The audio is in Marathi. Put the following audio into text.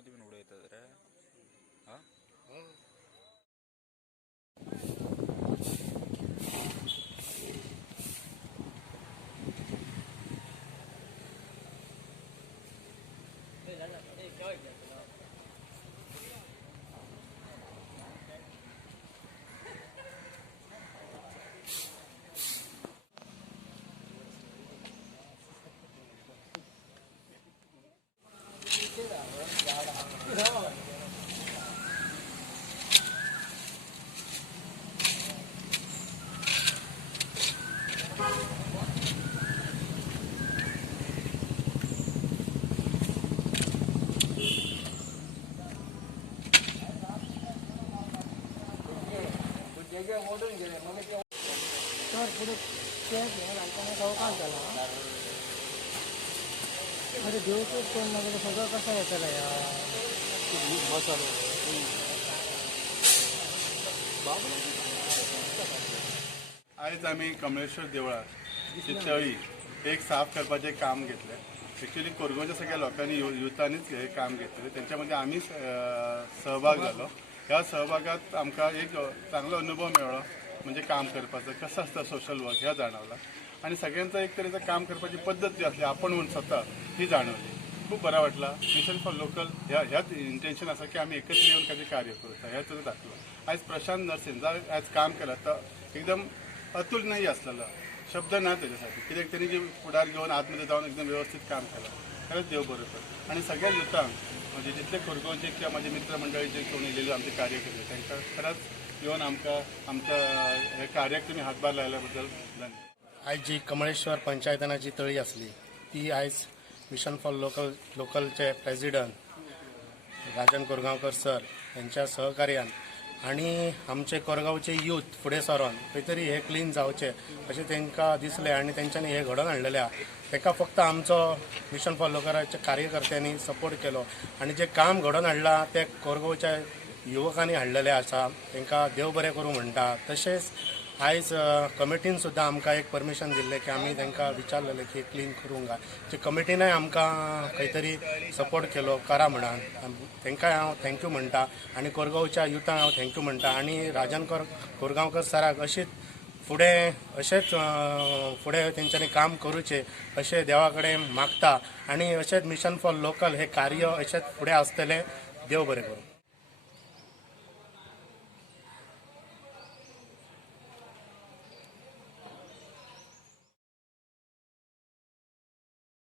गणपती पण उडवतात रे. हा तर पुढे अवकाश झाला. अरे देवचंच कोण नका सगळं कसं येतं यार. आज आम्ही कमलेश्वर देवळात तळी एक साफ करपाचें काम घेतलें. एक्च्युली कोरगांवच्या सगळ्या लोकांनी युथांनीच हे काम घेतलें. त्यांच्यामध्ये आम्ही सहभाग झालो. ह्या सहभागात आमकां एक चांगलो अनुभव मेळ्ळो. म्हणजे काम करपाचं कसं असतं सोशल वर्क ह्या जाणवला. आणि सगळ्यांचं एक तरेचं काम करपाची पद्धत जी असली आपण म्हणून स्वतः ही जाणवली. खूप बरा वाटला. मिशन फॉर लोकल ह्याच इंटेन्शन आसा की आम्ही एकत्र येऊन काही कार्य करूचा ह्याच दाखलो. आज प्रशांत नर्सेन जर आज काम केलं तर एकदम अतुलनीय असलेलं शब्द ना त्याच्यासाठी. कित्याक त्यांनी जे पुढार घेऊन आतमध्ये जाऊन एकदम व्यवस्थित काम केलं. खरंच देव बरो कर. आणि सगळ्या युथांक म्हणजे जितले कोरगांवचे किंवा माझे मित्रमंडळी जे कोण येयलेले आमचे कार्यकर्ते तांकां खरंच येऊन आमच्या हे कार्याक तुम्ही हातभार लायल्याबद्दल धन्यवाद. आज जी कमळेश्वर पंचायतनाची तळी असली ती आज मिशन फॉर लोकलचे प्रेसिडेंट राजन कोरगांवकर सर यांच्या सहकार्यान आणि आमचे कोरगांवचे यूथ फुडें सरून खंय तरी हे क्लीन जावचे अशें तांकां दिसलें आणि तेंच्यांनी हे घडोवन हाडलेलें आहा. ताका फक्त आमचो मिशन फॉर लोकलाच्या कार्यकर्त्यांनी सपोर्ट केलो आणि जे काम घडोवन हाडलां ते कोरगांवच्या युवकांनी हाडलेलें आसा. तांकां देव बरें करूं म्हणटा. तशेंच आयज कमिटीन सुद्दां आमकां एक परमिशन दिल्लें की आमी तांकां विचारलेलें की क्लीन करूंक जाय. जे कमिटीनय आमकां खंय तरी सपोर्ट केलो करा म्हणून तांकांय हांव थँक्यू म्हणटा आणि कोरगांवच्या युथांक हांव थँक्यू म्हणटा. आणि राजन कोरगांवकर सराक अशेंच फुडें तेंच्यांनी काम करूचें अशें देवा कडेन मागता. आणि अशेंच मिशन फॉर लोकल हे कार्य अशेंच फुडें आसतलें. देव बरें करूं.